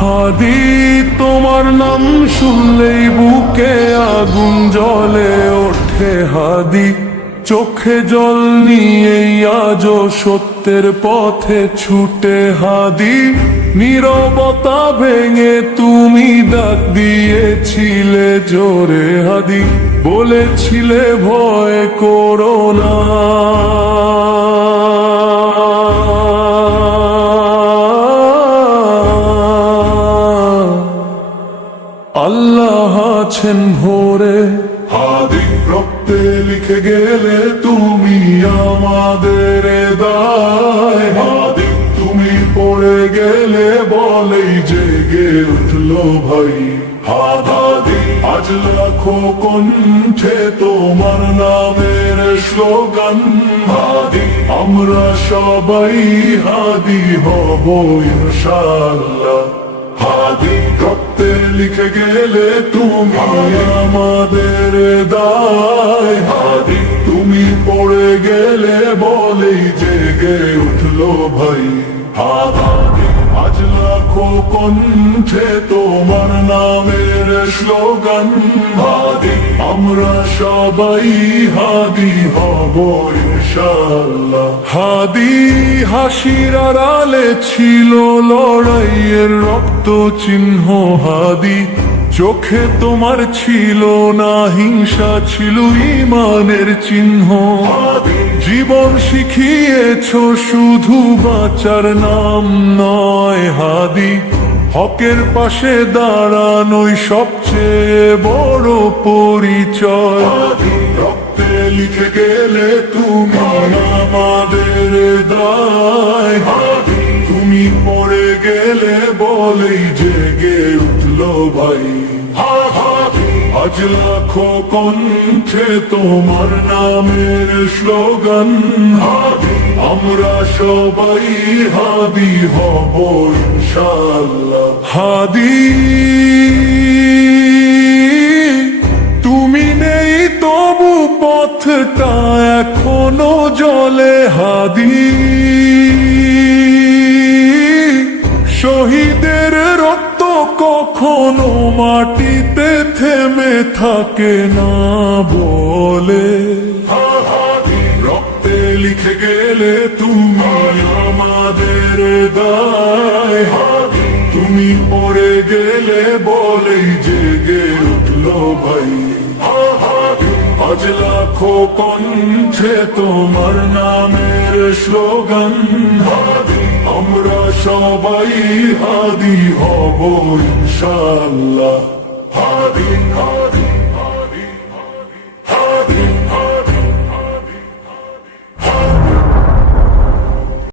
হাদি, তোমার নাম শুনলেই বুকে আগুন জলে ওঠে হাদি। চোখে জল নিয়েই আজ সত্যের পথে ছুটে হাদি। নীরবতা ভেঙে তুমি ডাক দিয়েছিলে জোরে হাদি। বলেছিলে ভয় করো আল্লাহ আছেন ভোরে। হাদি রক্তে লিখে গেলে তুমি আমাদের দায়। হাদি তুমি পড়ে গেলে বলেই জেগে উঠল ভাই। হাদাদি আজ লাখো কণ্ঠে তোমার নামের স্লোগান হাদি, আমরা সবাই হাদি হব রক্তে লিখে গেলে তুমি আমাদের দায়। হাদি। তুমি পড়ে গেলে বলেই জেগে উঠল ভাই। হাদি। আজ লাখো কণ্ঠে তোমার নামের স্লোগান হাদি। আমরা সবাই হাদি হব। হাদি হাসির আড়ালে ছিল লড়াইয়ের রক্ত চিহ্ন হাদি। চোখে তোমার ছিল না হিংসা ছিল ইমানের চিহ্ন। জীবন শিখিয়েছ শুধু বাঁচার নাম নয় হাদি। হকের পাশে দাঁড়ানোই সবচেয়ে বড় পরিচয়। রক্তে লিখে গেলে তুমি বলেই জেগে উঠল ভাই। আজ লাখো কণ্ঠে তোমার নামের স্লোগান আমরা সবাই হাদি হব ইনশাল্লাহ হাদি। শহীদের রক্ত কখনো মাটিতে থেমে থাকে না বলে। রক্তে লিখে গেলে তুমি আমাদের দায়। তুমি পড়ে গেলে বলেই জেগে উঠল ভাই। আজ লাখো কণ্ঠে তোমার নামের স্লোগান। আমরা সবাই হাদি হব ইনশাআল্লাহ। হাদি হাদি।